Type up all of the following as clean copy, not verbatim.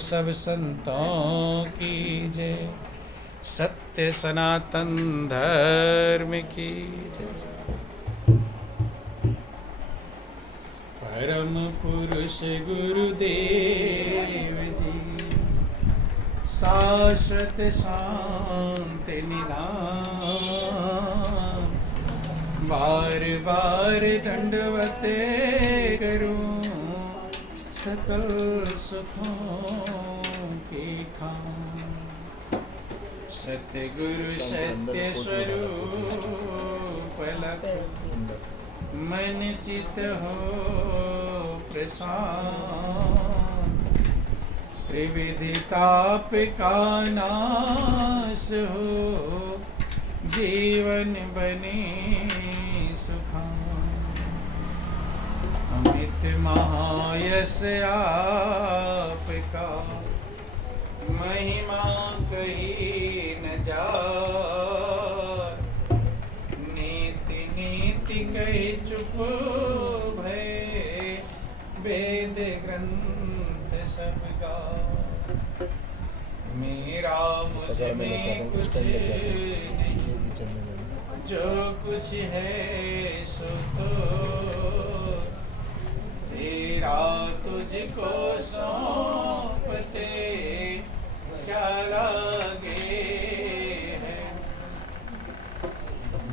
सब संतों की जय, सत्य सनातन धर्म की जय। परम पुरुष गुरुदेव जी, शाश्वत शांति निधान, बार बार दंडवत करूं सकल सुखों की खान। सतगुरु सत्य स्वरूप लख मन चित हो प्रशांत, त्रिविधि ताप का नाश हो जीवन बने सुखान। अमित महायश आपका, महिमा कही न जाए, नीति नीति कही चुप भय, वेद ग्रंथ सब गाए। मेरा मुझ में कुछ नहीं, जो कुछ है सो तो तेरा तुझको सौंपते क्या लागे है।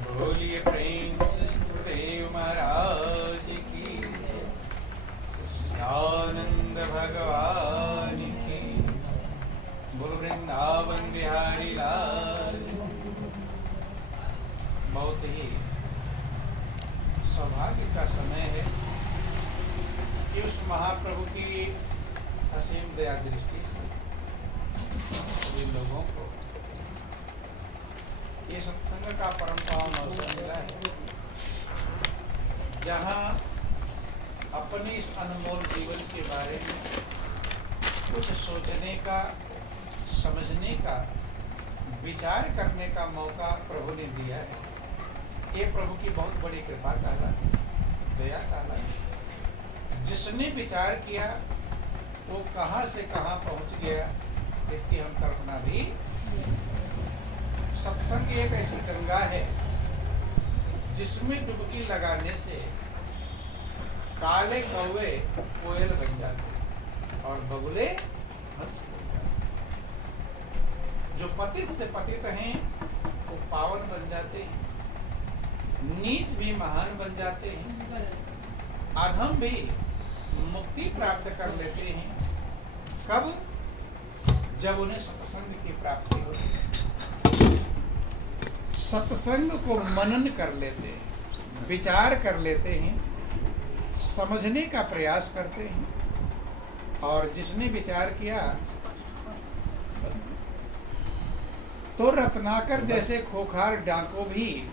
बोलिए प्रेम से सुखदेव महाराज की, सच्चिदानंद भगवान की, बोल वृंदावन बिहारी लाल। बहुत ही सौभाग्य का समय है कि उस महाप्रभु की असीम दया दृष्टि से सभी लोगों को ये सत्संग का परम पावन अवसर मिला है, जहाँ अपने इस अनमोल जीवन के बारे में कुछ सोचने का, समझने का, विचार करने का मौका प्रभु ने दिया है। ये प्रभु की बहुत बड़ी कृपा कहला, दया कहला। जिसने विचार किया वो कहाँ से कहाँ पहुँच गया, इसकी हम कल्पना भी। सत्संग एक ऐसी गंगा है जिसमें डुबकी लगाने से काले कौवे कोयल बन जाते और बगुले हंस बन जाते। जो पतित से पतित हैं वो पावन बन जाते हैं, नीच भी महान बन जाते हैं, अधम भी मुक्ति प्राप्त कर लेते हैं। कब? जब उन्हें सत्संग की प्राप्ति हो। सत्संग को मनन कर लेते हैं, विचार कर लेते हैं, समझने का प्रयास करते हैं। और जिसने विचार किया तो रत्नाकर जैसे खोखार डाको भी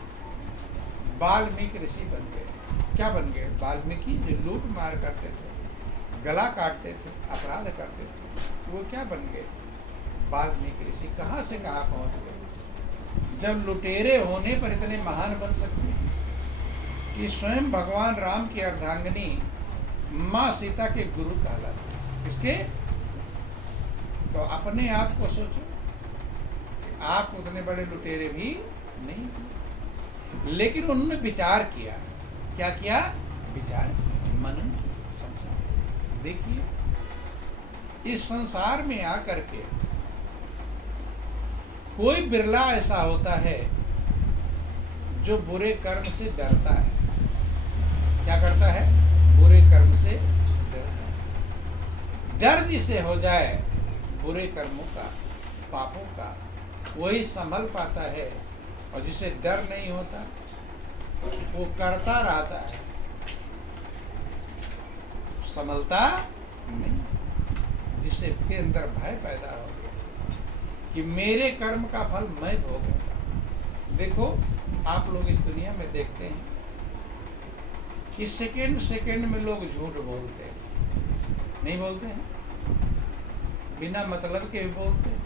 वाल्मीकि ऋषि बन गए। क्या बन गए? वाल्मीकि जो लूट मार करते थे, गला काटते थे, अपराध करते थे, वो क्या बन गए? वाल्मीकि ऋषि। कहाँ से कहाँ पहुँच गए? जब लुटेरे होने पर इतने महान बन सकते हैं कि स्वयं भगवान राम की अर्धांगिनी माँ सीता के गुरु कहलाते। इसके तो अपने आप को सोचो, आप उतने बड़े लुटेरे भी नहीं, लेकिन उन्होंने विचार किया। क्या किया? विचार, मनन, समझा। देखिए, इस संसार में आकर के कोई बिरला ऐसा होता है जो बुरे कर्म से डरता है। क्या करता है? बुरे कर्म से डरता है। डर जिसे हो जाए बुरे कर्मों का, पापों का, वही संभल पाता है। और जिसे डर नहीं होता वो करता रहता है, संभलता नहीं। जिसे के अंदर भय पैदा हो गया कि मेरे कर्म का फल मैं भोगूंगा। देखो, आप लोग इस दुनिया में देखते हैं कि सेकंड सेकंड में लोग झूठ बोलते हैं, नहीं बोलते हैं? बिना मतलब के भी बोलते हैं।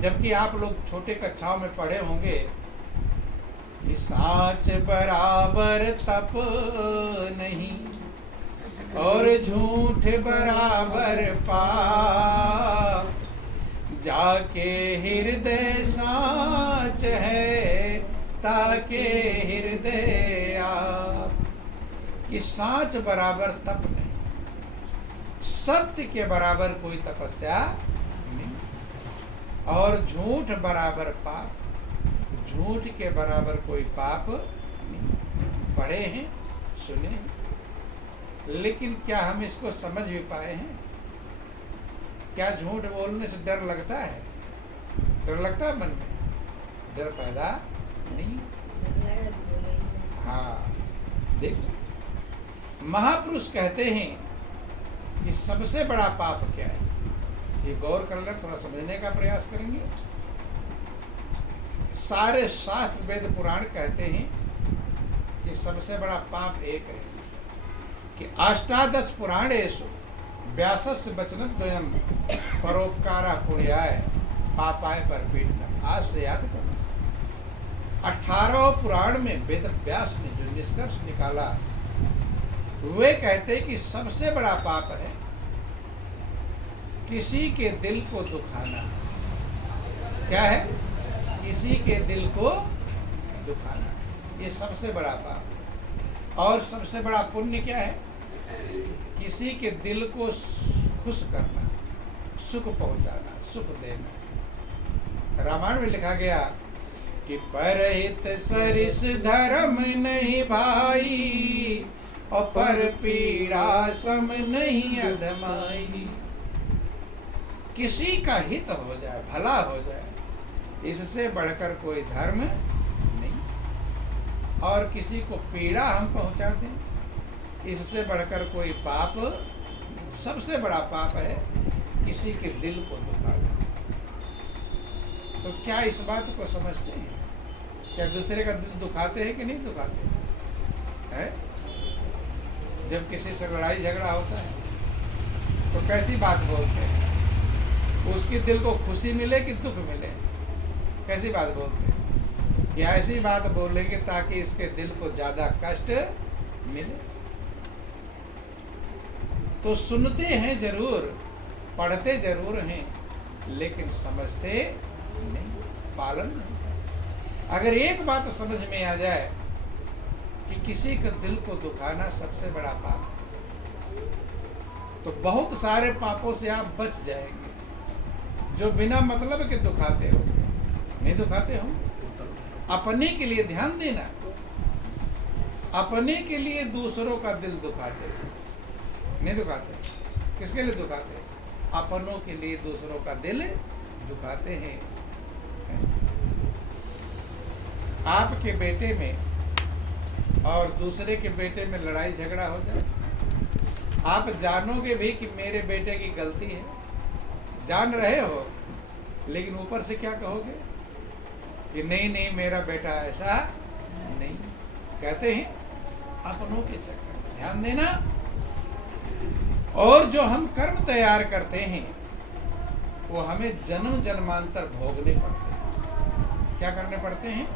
जबकि आप लोग छोटे कक्षाओं में पढ़े होंगे कि साच बराबर तप नहीं, और झूठ बराबर पाप, जाके हृदय साच है ताके हृदय आप। कि साच बराबर तप नहीं, सत्य के बराबर कोई तपस्या नहीं, और झूठ बराबर पाप, झूठ के बराबर कोई पाप नहीं। पढ़े हैं, सुने हैं, लेकिन क्या हम इसको समझ भी पाए हैं? क्या झूठ बोलने से डर लगता है? डर लगता है मन में? डर पैदा नहीं। हाँ, देखो महापुरुष कहते हैं कि सबसे बड़ा पाप क्या है। ये गौर कर ले, थोड़ा समझने का प्रयास करेंगे। सारे शास्त्र वेद पुराण कहते हैं कि सबसे बड़ा पाप एक है कि अष्टादश पुराणेषु व्यासस्य वचनद्वयम् परोपकारः पुण्याय पापाय परपीड़ितम्। आज से याद करो, 18 पुराण में वेद व्यास ने जो निष्कर्ष निकाला, वे कहते कि सबसे बड़ा पाप है किसी के दिल को दुखाना। क्या है? किसी के दिल को दुखाना, ये सबसे बड़ा पाप। और सबसे बड़ा पुण्य क्या है? किसी के दिल को खुश करना, सुख पहुंचाना, सुख देना। रामायण में लिखा गया कि परहित सरिस धर्म नहीं भाई, और पर पीड़ा सम नहीं अधमाई। किसी का हित हो जाए, भला हो जाए, इससे बढ़कर कोई धर्म नहीं। और किसी को पीड़ा हम पहुंचा दें, इससे बढ़कर कोई पाप। सबसे बड़ा पाप है किसी के दिल को दुखाना। तो क्या इस बात को समझते हैं? क्या दूसरे का दिल दुखाते हैं कि नहीं दुखाते हैं? जब किसी से लड़ाई झगड़ा होता है तो कैसी बात बोलते हैं? उसके दिल को खुशी मिले कि दुख मिले? कैसी बात बोलते हैं? कि ऐसी बात बोलेंगे ताकि इसके दिल को ज्यादा कष्ट मिले। तो सुनते हैं जरूर, पढ़ते जरूर हैं, लेकिन समझते नहीं, पालन नहीं। अगर एक बात समझ में आ जाए कि किसी के दिल को दुखाना सबसे बड़ा पाप है, तो बहुत सारे पापों से आप बच जाएंगे जो बिना मतलब के दुखाते हो। नहीं दुखाते हो? अपने के लिए ध्यान देना, अपने के लिए दूसरों का दिल दुखाते हो। नहीं दुखाते? किसके लिए दुखाते? अपनों के लिए दूसरों का दिल दुखाते हैं। आपके बेटे में और दूसरे के बेटे में लड़ाई झगड़ा हो जाए, आप जानोगे भी कि मेरे बेटे की गलती है, जान रहे हो, लेकिन ऊपर से क्या कहोगे कि नहीं नहीं मेरा बेटा ऐसा नहीं। कहते हैं अपनों के चक्कर में ध्यान देना। और जो हम कर्म तैयार करते हैं वो हमें जन्म जन्मांतर भोगने पड़ते हैं। क्या करने पड़ते हैं?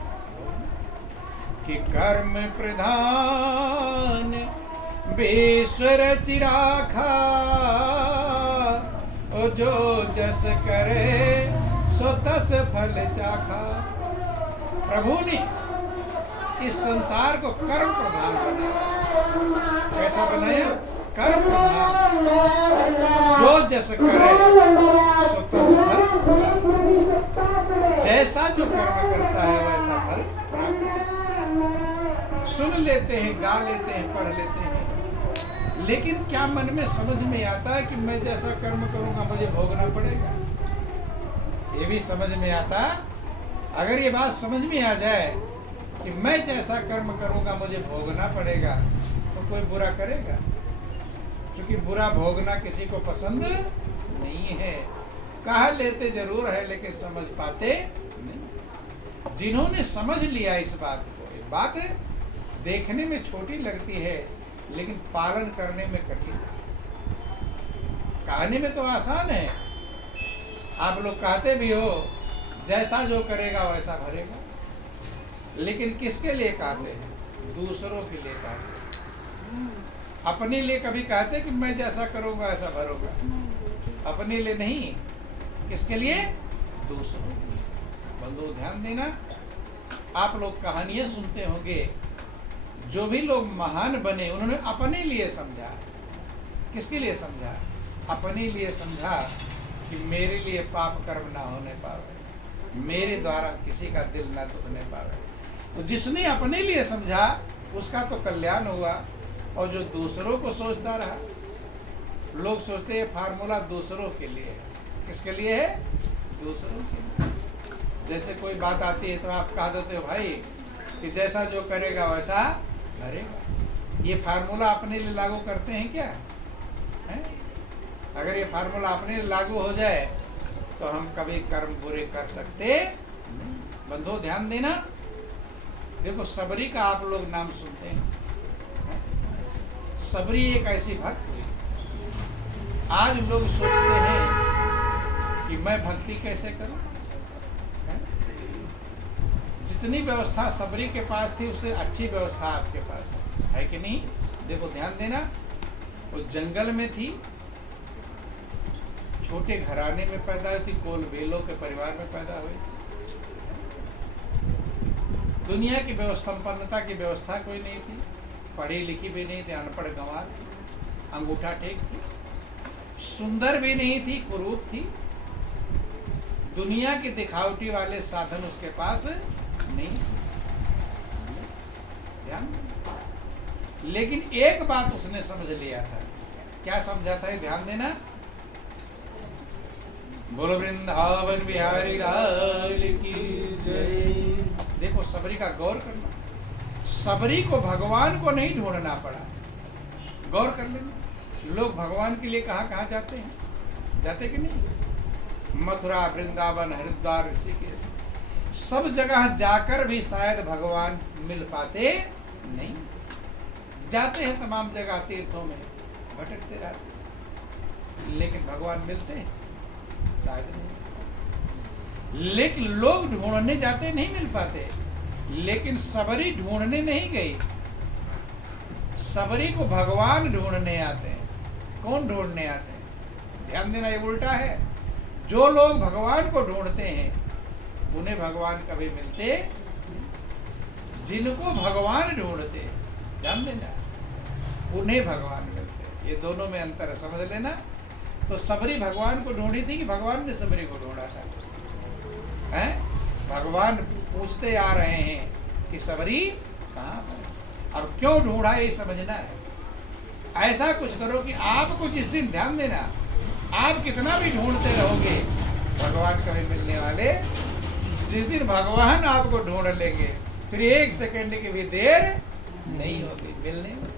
कि कर्म प्रधान बेश्वर चिराखा, जो जस करे सो तस फल चाखा। प्रभु ने इस संसार को कर्म प्रधान बनाया। कैसा बनाया? कर्म प्रधान। जो जस करे सो तस फल चाखा। जैसा जो कर्म करता है वैसा फल प्राप्त। सुन लेते हैं, गा लेते हैं, पढ़ लेते हैं, लेकिन क्या मन में समझ में आता है कि मैं जैसा कर्म करूंगा मुझे भोगना पड़ेगा? ये भी समझ में आता? अगर ये बात समझ में आ जाए कि मैं जैसा कर्म करूंगा मुझे भोगना पड़ेगा, तो कोई बुरा करेगा? क्योंकि बुरा भोगना किसी को पसंद नहीं है। कह लेते जरूर है लेकिन समझ पाते नहीं। जिन्होंने समझ लिया इस बात को, ये बात देखने में छोटी लगती है लेकिन पालन करने में कठिन है। कहने में तो आसान है, आप लोग कहते भी हो जैसा जो करेगा वैसा भरेगा, लेकिन किसके लिए कहते हैं? दूसरों के लिए कहते हैं। अपने लिए कभी कहते कि मैं जैसा करूंगा ऐसा भरूंगा? अपने लिए नहीं, किसके लिए? दूसरों। बंधु ध्यान देना, आप लोग कहानियां सुनते होंगे, जो भी लोग महान बने उन्होंने अपने लिए समझा। किसके लिए समझा? अपने लिए समझा कि मेरे लिए पाप कर्म ना होने पावे, मेरे द्वारा किसी का दिल ना दुखने पावे। तो जिसने अपने लिए समझा उसका तो कल्याण हुआ, और जो दूसरों को सोचता रहा, लोग सोचते हैं फार्मूला दूसरों के लिए है। किसके लिए है? दूसरों के लिए। जैसे कोई बात आती है तो आप कह देते हो भाई कि जैसा जो करेगा वैसा भरेगा। ये फार्मूला अपने लिए लागू करते हैं क्या है? अगर ये फार्मूला अपने लिए लागू हो जाए तो हम कभी कर्म बुरे कर सकते। बंधु ध्यान देना, देखो सबरी का आप लोग नाम सुनते हैं। सबरी एक ऐसी भक्त हुई। आज लोग सोचते हैं कि मैं भक्ति कैसे करूं? जितनी व्यवस्था सबरी के पास थी उससे अच्छी व्यवस्था आपके पास है कि नहीं? देखो ध्यान देना, वो जंगल में थी, छोटे घराने में पैदा हुई थी, कोल बेलों के परिवार में पैदा हुई थी। दुनिया की संपन्नता की व्यवस्था कोई नहीं थी, पढ़ी लिखी भी नहीं थी, अनपढ़ गंवार, अंगूठा टेक थी, सुंदर भी नहीं थी, कुरूप थी। दुनिया के दिखावटी वाले साधन उसके पास नहीं। ध्यान, लेकिन एक बात उसने समझ लिया था। क्या समझा था? ध्यान देना, बोलो वृंदावन बिहारी लाल की जय। देखो सबरी का गौर करना, सबरी को भगवान को नहीं ढूंढना पड़ा। गौर कर लेना, लोग भगवान के लिए कहाँ कहाँ जाते हैं? जाते कि नहीं? मथुरा, वृंदावन, हरिद्वार, ऋषिकेश, सब जगह जाकर भी शायद भगवान मिल पाते नहीं। जाते हैं तमाम जगह, तीर्थों में भटकते रहते, लेकिन भगवान मिलते हैं शायद नहीं। लेकिन लोग ढूंढने जाते, नहीं मिल पाते। लेकिन सबरी ढूंढने नहीं गई, सबरी को भगवान ढूंढने आते हैं। कौन ढूंढने आते हैं? ध्यान देना, ये उल्टा है। जो लोग भगवान को ढूंढते हैं उन्हें भगवान कभी मिलते, जिनको भगवान ढूंढते, ध्यान देना, उन्हें भगवान मिलते। ये दोनों में अंतर है, समझ लेना। तो सबरी भगवान को ढूंढी थी कि भगवान ने सबरी को ढूंढा था? हैं? भगवान पूछते आ रहे हैं कि सबरी कहाँ है, अब क्यों ढूंढा, ये समझना है। ऐसा कुछ करो कि आपको जिस दिन, ध्यान देना, आप कितना भी ढूंढते रहोगे भगवान कभी मिलने वाले, जिस दिन भगवान आपको ढूंढ लेंगे फिर एक सेकंड की भी देर नहीं होगी मिलने में।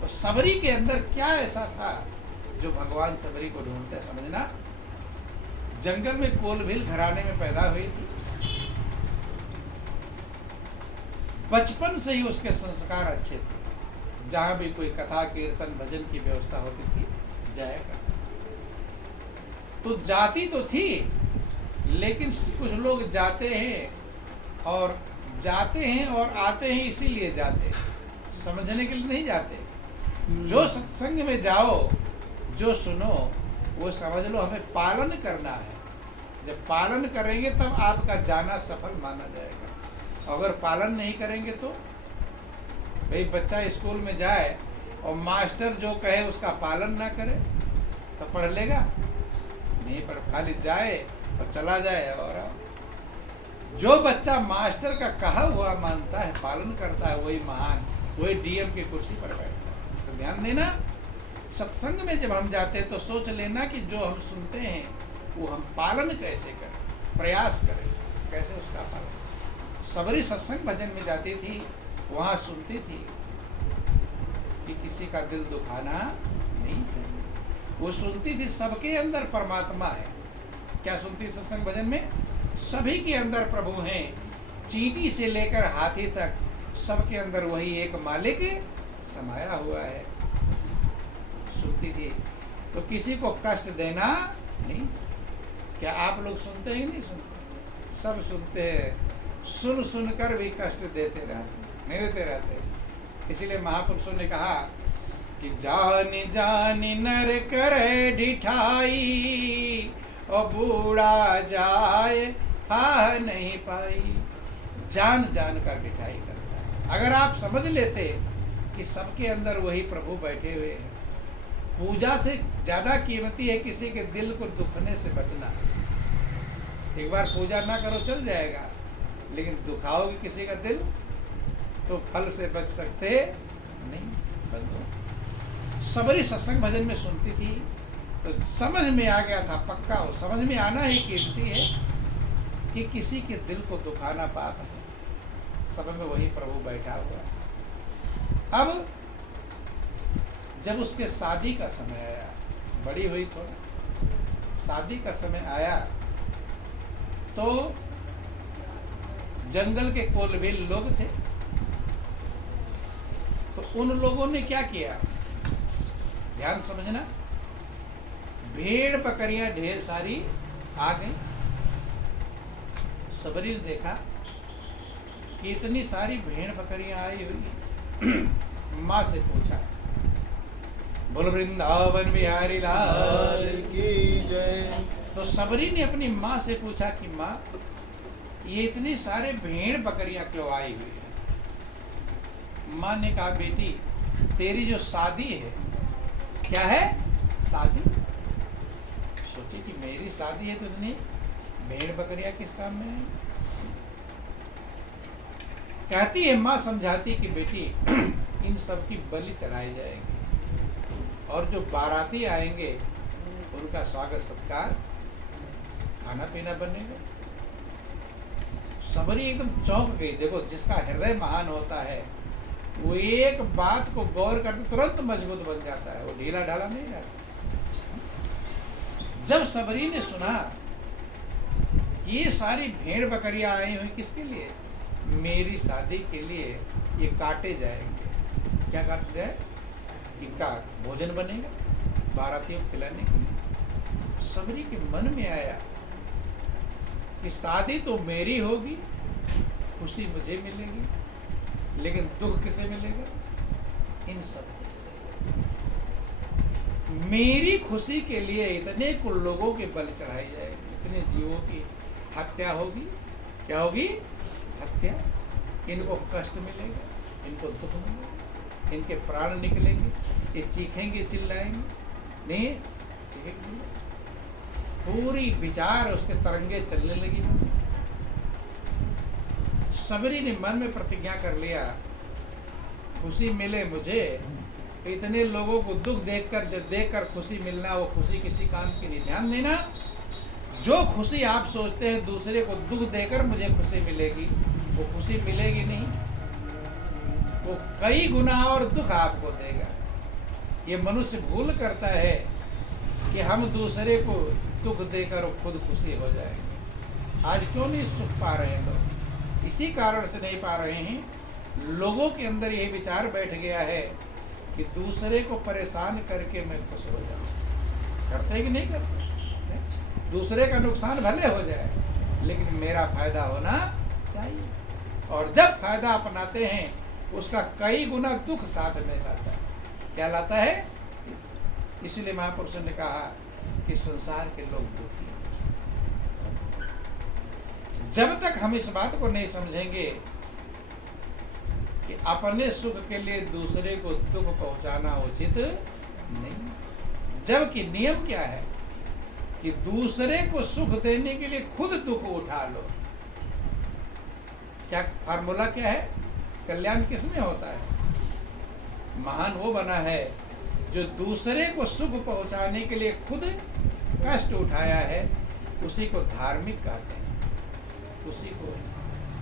तो सबरी के अंदर क्या ऐसा था जो भगवान सबरी को ढूंढते? समझना, जंगल में कोलभिल घराने में पैदा हुई थी। बचपन से ही उसके संस्कार अच्छे थे। जहां भी कोई कथा कीर्तन भजन की व्यवस्था होती थी जाया करता। तो जाती तो थी, लेकिन कुछ लोग जाते हैं और आते हैं इसीलिए जाते, समझने के लिए नहीं जाते। जो सत्संग में जाओ, जो सुनो, वो समझ लो हमें पालन करना है। जब पालन करेंगे तब आपका जाना सफल माना जाएगा। अगर पालन नहीं करेंगे तो, भाई बच्चा स्कूल में जाए और मास्टर जो कहे उसका पालन ना करे तो पढ़ लेगा नहीं, पर खाली जाए और चला जाए। और जो बच्चा मास्टर का कहा हुआ मानता है, पालन करता है, वही महान, वही डीएम की कुर्सी पर बैठता है। तो ध्यान देना, सत्संग में जब हम जाते हैं तो सोच लेना कि जो हम सुनते हैं वो हम पालन कैसे करें, प्रयास करें कैसे उसका पालन। सबरी सत्संग भजन में जाती थी, वहाँ सुनती थी कि किसी का दिल दुखाना नहीं चाहिए। वो सुनती थी सबके अंदर परमात्मा है। क्या सुनती सत्संग भजन में? सभी के अंदर प्रभु हैं, चींटी से लेकर हाथी तक सबके अंदर वही एक मालिक समाया हुआ है। सुनती थी तो किसी को कष्ट देना नहीं। क्या आप लोग सुनते ही नहीं? सुनते, सब सुनते हैं, सुन सुनकर भी कष्ट देते रहते, नहीं देते रहते। इसीलिए महापुरुषों ने कहा कि जान जान नर करे ढिठाई और बूढ़ा जाए था नहीं पाई। जान जान का ढिठाई करता है। अगर आप समझ लेते कि सबके अंदर वही प्रभु बैठे हुए हैं, पूजा से ज्यादा कीमती है किसी के दिल को दुखने से बचना। एक बार पूजा ना करो चल जाएगा, लेकिन दुखाओगे किसी का दिल तो फल से बच सकते नहीं। बंधु, सबरी सत्संग भजन में सुनती थी तो समझ में आ गया था, पक्का हो समझ में आना ही कीमती है कि किसी के दिल को दुखाना पाप है। सब में वही प्रभु बैठा हुआ है। अब जब उसके शादी का समय आया, बड़ी हुई थोड़ा, शादी का समय आया तो जंगल के कोलबेल लोग थे, तो उन लोगों ने क्या किया, ध्यान समझना, भेड़ बकरियां ढेर सारी आ गई। सबरी ने देखा कि इतनी सारी भेड़ बकरियां आई हुई। माँ से पूछा, बोल वृंदावन बिहारी लाल की जय। तो सबरी ने अपनी माँ से पूछा कि माँ, ये इतनी सारे भेड़ बकरियां क्यों आई हुई है? माँ ने कहा, बेटी तेरी जो शादी है, क्या है शादी? सोची कि मेरी शादी है तो इतनी भेड़ बकरियां किस काम में है? कहती है माँ, समझाती कि बेटी इन सब की बलि चढ़ाई जाएगी और जो बाराती आएंगे उनका स्वागत सत्कार, खाना पीना बनेगा। सबरी एकदम चौंक गई। देखो, जिसका हृदय महान होता है वो एक बात को गौर करते तुरंत मजबूत बन जाता है, वो ढीला ढाला नहीं रहता। जब सबरी ने सुना ये सारी भेड़ बकरियां आई हुई किसके लिए, मेरी शादी के लिए, ये काटे जाएंगे। क्या काटे जाए? इनका भोजन बनेगा बारातियों को खिलाने के लिए। सबरी के मन में आया कि शादी तो मेरी होगी, खुशी मुझे मिलेगी, लेकिन दुख किसे मिलेगा? इन सब। मेरी खुशी के लिए इतने कुल लोगों के बलि चढ़ाई जाएगी, इतने जीवों की हत्या होगी। क्या होगी? हत्या। इनको कष्ट मिलेगा, इनको दुख मिलेगा, इनके प्राण निकलेंगे, ये चीखेंगे चिल्लाएंगे नहीं, चीखेंगे। पूरी विचार उसके तरंगे चलने लगी। सबरी ने मन में प्रतिज्ञा कर लिया, खुशी मिले मुझे, इतने लोगों को दुख देखकर खुशी मिलना, वो खुशी किसी काम की नहीं। ध्यान देना, जो खुशी आप सोचते हैं दूसरे को दुख देकर मुझे खुशी मिलेगी, वो खुशी मिलेगी नहीं, वो कई गुना और दुख आपको देगा। ये मनुष्य भूल करता है कि हम दूसरे को दुख देकर खुद खुशी हो जाएंगे। आज क्यों नहीं सुख पा रहे हैं लोग? इसी कारण से नहीं पा रहे हैं, लोगों के अंदर यही विचार बैठ गया है कि दूसरे को परेशान करके मैं खुश हो जाऊं। करते कि नहीं करते? दूसरे का नुकसान भले हो जाए, लेकिन मेरा फायदा होना चाहिए। और जब फायदा अपनाते हैं उसका कई गुना दुख साथ में लाता है। क्या लाता है? इसलिए महापुरुषों ने कहा कि संसार के लोग दुखी हैं। जब तक हम इस बात को नहीं समझेंगे कि अपने सुख के लिए दूसरे को दुख पहुंचाना उचित नहीं, जबकि नियम क्या है कि दूसरे को सुख देने के लिए खुद दुख उठा लो। क्या फार्मूला क्या है? कल्याण किसमें होता है? महान वो बना है जो दूसरे को सुख पहुंचाने के लिए खुद कष्ट उठाया है, उसी को धार्मिक कहते हैं, उसी को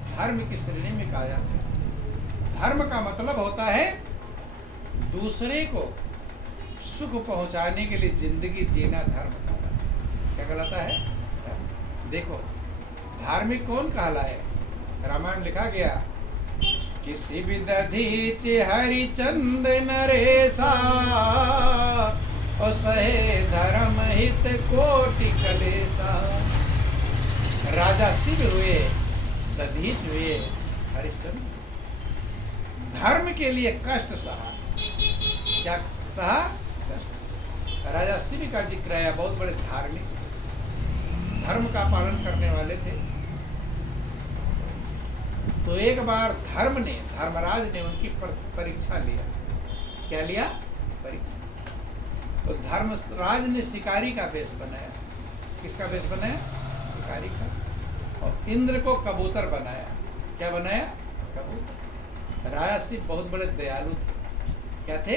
धर्म की श्रेणी में कहा जाता है। धर्म का मतलब होता है दूसरे को सुख पहुंचाने के लिए जिंदगी जीना धर्म कहलाता है। क्या कहलाता है? देखो, धार्मिक कौन कहलाए? रामायण लिखा गया, किसी विदधीच हरिचंद नरेशा और सहे धर्म हित कोटि कलेसा। राजा शिव हुए, दधीच हुए हरिश्चंद्र, धर्म के लिए कष्ट सहा। क्या सह दष्ट। राजा शिव का जिक्र है, बहुत बड़े धार्मिक, धर्म का पालन करने वाले थे। तो एक बार धर्मराज ने उनकी परीक्षा लिया। क्या लिया? परीक्षा। तो धर्मराज ने शिकारी का वेश बनाया। किसका वेश बनाया? शिकारी का। और इंद्र को कबूतर बनाया। क्या बनाया? कबूतर। राजा शिव बहुत बड़े दयालु थे। क्या थे?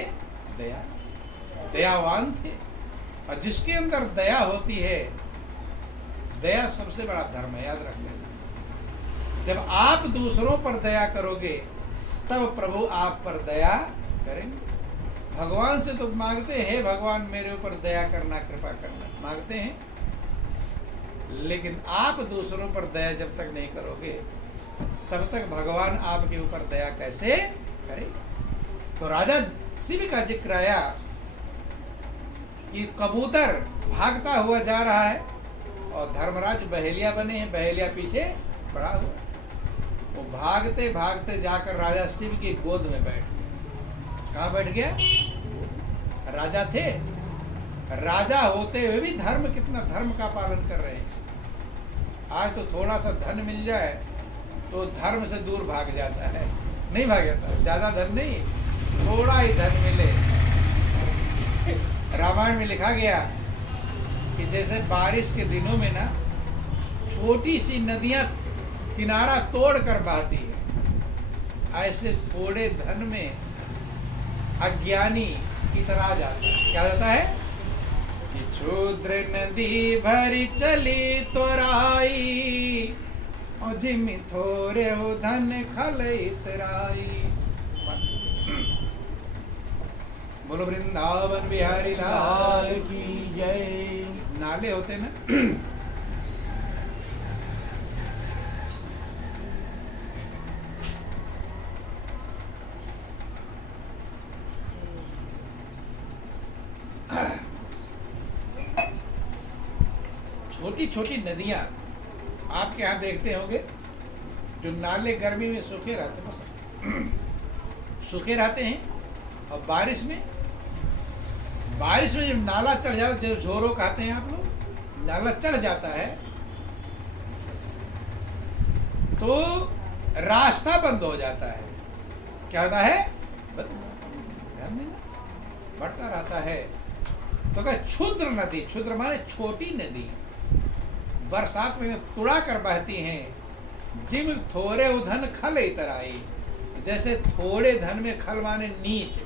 दयावान थे। और जिसके अंदर दया होती है, दया सबसे बड़ा धर्म है, याद रख लेना। जब आप दूसरों पर दया करोगे तब प्रभु आप पर दया करेंगे। भगवान से तो मांगते हैं, भगवान मेरे ऊपर दया करना, कृपा करना, मांगते हैं, लेकिन आप दूसरों पर दया जब तक नहीं करोगे तब तक भगवान आपके ऊपर दया कैसे करे? तो राजा शिव का जिक्र आया कि कबूतर भागता हुआ जा रहा है और धर्मराज बहेलिया बने हैं, बहेलिया पीछे पड़ा हुआ। वो भागते भागते जाकर राजा शिव की गोद में बैठ गया। कहाँ बैठ गया? राजा थे, राजा होते हुए भी कितना धर्म का पालन कर रहे हैं। आज तो थोड़ा सा धन मिल जाए तो धर्म से दूर भाग जाता है, नहीं भाग जाता। ज्यादा धन नहीं, थोड़ा ही धन मिले। रामायण में लिखा गया कि जैसे बारिश के दिनों में ना छोटी सी नदियां किनारा तोड़ कर बहती है, ऐसे थोड़े धन में अज्ञानी इतरा जाता है। क्या जाता है? कि क्षुद्र नदी भरी चली तोराई और जिमी थोड़े हो धन खल इतराई। बोलो वृंदावन बिहारी लाल की जय। नाले होते ना, छोटी छोटी नदियां आपके यहाँ देखते होंगे, जो नाले गर्मी में सूखे रहते हैं, सूखे रहते हैं, और बारिश में जब नाला चढ़ जाता है, जो झोरो कहते हैं आप लोग, नाला चढ़ जाता है तो रास्ता बंद हो जाता है। क्या होता है? बढ़ता रहता है। तो क्या क्षुद्र नदी, क्षुद्र माने छोटी नदी, बरसात में तुड़ा कर बहती हैं। जिम थोड़े उधन खल इतराई, जैसे थोड़े धन में खल माने नीच,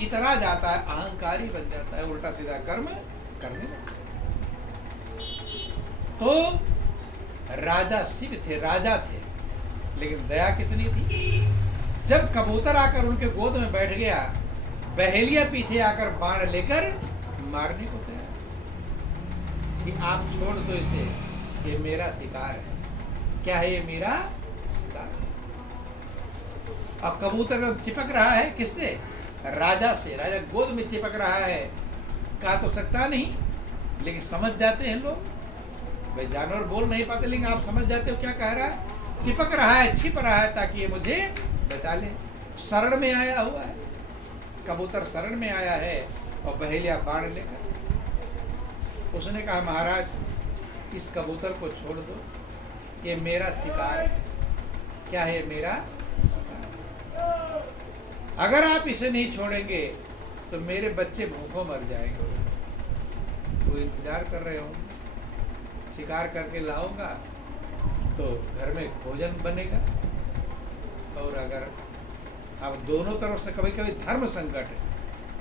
इतरा जाता है, अहंकारी बन जाता है, उल्टा सीधा कर्म करने लगता है। तो राजा शिव थे, राजा थे, लेकिन दया कितनी थी। जब कबूतर आकर उनके गोद में बैठ गया, बहेलिया पीछे आकर बाण लेकर मारने को तैयार कि आप छोड़ दो इसे, ये मेरा शिकार है। क्या है? ये मेरा शिकार। और कबूतर चिपक रहा है किससे? राजा से। राजा गोद में चिपक रहा है, कहा तो सकता नहीं, लेकिन समझ जाते हैं लोग। भाई जानवर बोल नहीं पाते, लेकिन आप समझ जाते हो क्या कह रहा है। चिपक रहा है, छिप रहा है ताकि ये मुझे बचा ले। शरण में आया हुआ है, कबूतर शरण में आया है और बहेलिया बाण लेकर। उसने कहा महाराज इस कबूतर को छोड़ दो, ये मेरा शिकार है। क्या है? ये मेरा शिकार। अगर आप इसे नहीं छोड़ेंगे तो मेरे बच्चे भूखों मर जाएंगे। तो इंतजार कर रहे हो, शिकार करके लाऊंगा तो घर में भोजन बनेगा। और अगर अब दोनों तरफ से कभी कभी धर्म संकट है,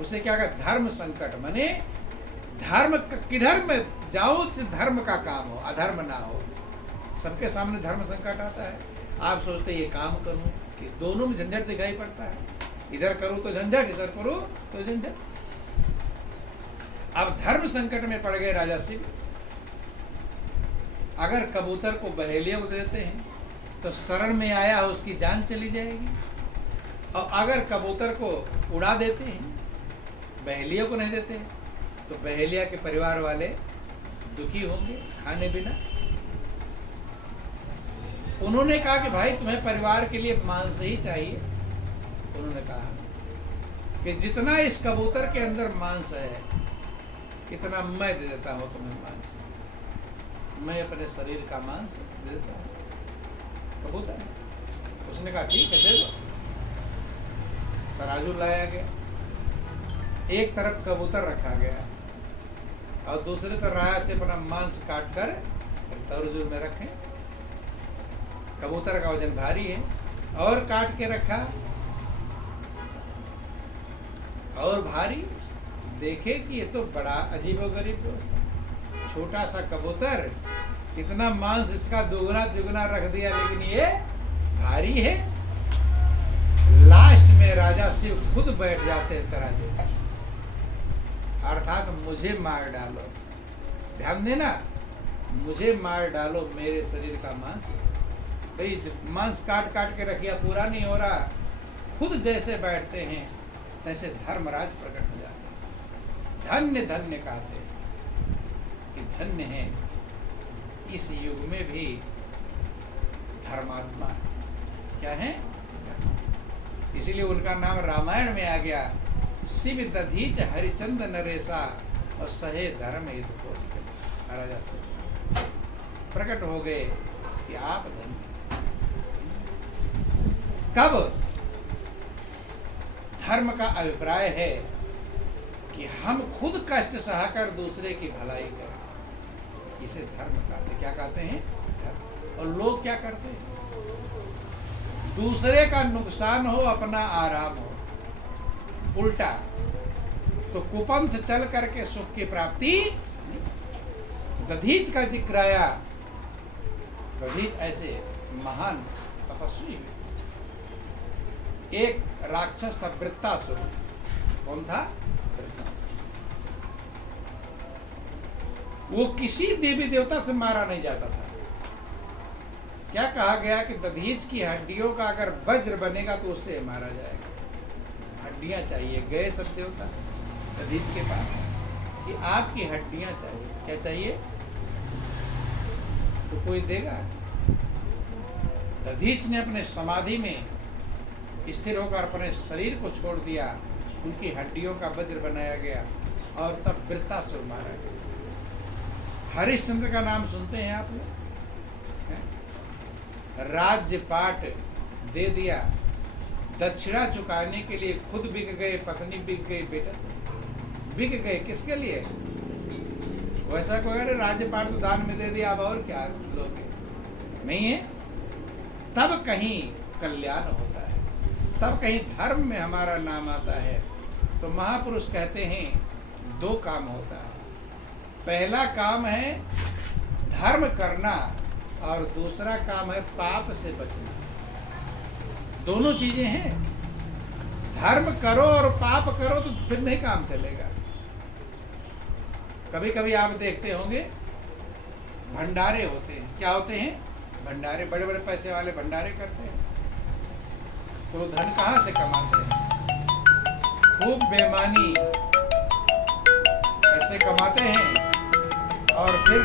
उसे क्या कहते? धर्म संकट माने धर्म किधर में जाओ से धर्म का काम हो, अधर्म ना हो। सबके सामने धर्म संकट आता है। आप सोचते ये काम करूं कि दोनों में झंझट दिखाई पड़ता है, इधर करूं तो झंझट, इधर करूं तो झंझट। अब धर्म संकट में पड़ गए राजा शिव। अगर कबूतर को बहेलिया को देते हैं तो शरण में आया उसकी जान चली जाएगी, और अगर कबूतर को उड़ा देते हैं, बहेलिया को नहीं देते, तो बहेलिया के परिवार वाले दुखी होंगे खाने बिना। उन्होंने कहा कि भाई तुम्हें परिवार के लिए मांस ही चाहिए। उन्होंने कहा कि जितना इस कबूतर के अंदर मांस है, इतना मैं दे देता हूँ तुम्हें मांस। मैं अपने शरीर का मांस दे देता हूँ। कबूतर उसने कहा ठीक है, दे दो। तराजू लाया गया, एक तरफ कबूतर रखा गया और दूसरे तरफ राया से अपना मांस काट कर तराजू में रखें। कबूतर का वजन भारी है और काट के रखा और भारी। देखे कि ये तो बड़ा अजीबोगरीब दोस्त, छोटा सा कबूतर, कितना मांस इसका दोगुना तिगुना रख दिया, लेकिन ये भारी है। लास्ट में राजा शिव खुद बैठ जाते हैं तराजू, अर्थात मुझे मार डालो। ध्यान देना, मुझे मार डालो, मेरे शरीर का मांस। भाई मांस काट काट के रखिया, पूरा नहीं हो रहा। खुद जैसे बैठते हैं तैसे धर्मराज प्रकट हो जाते हैं। धन्य धन्य कहते हैं कि धन्य है इस युग में भी धर्मात्मा। क्या है? इसीलिए उनका नाम रामायण में आ गया, शिव दधीच हरिचंद नरेशा और सहे धर्म हेतु को। राजा से प्रकट हो गए कि आप धन्य। कब? धर्म का अभिप्राय है कि हम खुद कष्ट सहकर दूसरे की भलाई करें, इसे धर्म कहते। क्या कहते हैं? धर्म। और लोग क्या करते हैं? दूसरे का नुकसान हो, अपना आराम हो, उल्टा। तो कुपंथ चल करके सुख की प्राप्ति। दधीच का जिक्र आया। दधीच ऐसे महान तपस्वी हुए। एक राक्षस था वृत्तासुर। कौन था? वृत्तासुर। वो किसी देवी देवता से मारा नहीं जाता था। क्या कहा गया कि दधीच की हड्डियों का अगर वज्र बनेगा तो उससे मारा जाएगा। हड्डियां चाहिए। गए सब देवता दधीच के पास कि आपकी हड्डियां चाहिए। क्या चाहिए? तो कोई देगा? दधीच ने अपने समाधि में स्थिर होकर अपने शरीर को छोड़ दिया। उनकी हड्डियों का वज्र बनाया गया और तब वृत्तासुर मारा गया। हरिश्चंद्र का नाम सुनते हैं आप लोग? राज्य पाट दे दिया, दक्षिणा चुकाने के लिए खुद बिक गए, पत्नी बिक गई, बेटा बिक गए। किसके लिए? वैसा कोई अरे राज्य पाट तो दान में दे दिया, अब और क्या लोगे? नहीं है। तब कहीं कल्याण होता है, तब कहीं धर्म में हमारा नाम आता है। तो महापुरुष कहते हैं दो काम होता है। पहला काम है धर्म करना और दूसरा काम है पाप से बचना। दोनों चीजें हैं। धर्म करो और पाप करो तो फिर नहीं काम चलेगा। कभी कभी आप देखते होंगे भंडारे होते हैं। क्या होते हैं? भंडारे। बड़े बड़े पैसे वाले भंडारे करते हैं। तो धन कहाँ से कमाते हैं? खूब बेईमानी ऐसे कमाते हैं और फिर